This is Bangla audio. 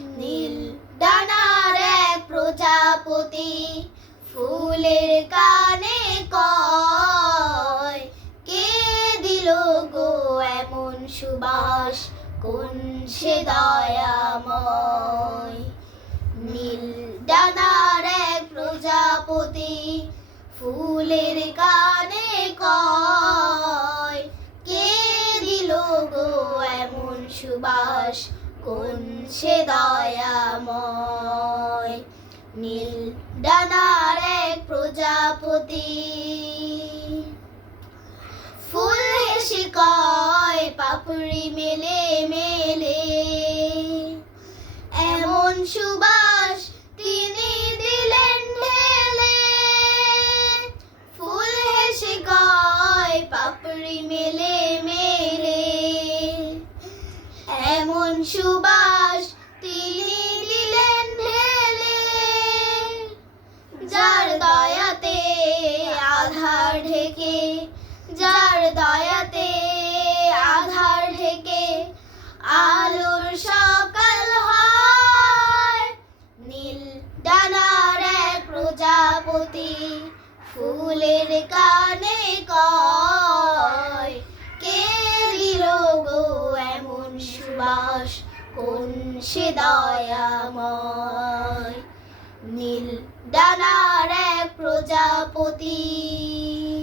নীল ডানার এক প্রজাপতি ফুলের কানে কয়, কে দিল গো এমন সুবাস, কোন সে দয়াময়। নীল ডানার এক প্রজাপতি ফুলের কানে কয়, কে দিল গো এমন সুবাস, কোন সে দয়াময়। নীল ডানার এক প্রজাপতি ফুল হেসে কয়, পাপড়ি মেলে মেলে, এমন সুবাস তিনি দিলেন ঢেলে। ফুল হেসে কয়, পাপড়ি মেলে মেলে, এমন সুবাস তিনি দিলেন ঢেলে। যার দয়াতে আধার ঢেকে, যার দয়াতে আধার ঢেকে আলোর সকাল হয়। নীল ডানার এক প্রজাপতি ফুলের কানে কয়, কে দিল গো এমন সুবাস, কোন সে দয়াময়। নীল ডানার এক প্রজাপতি।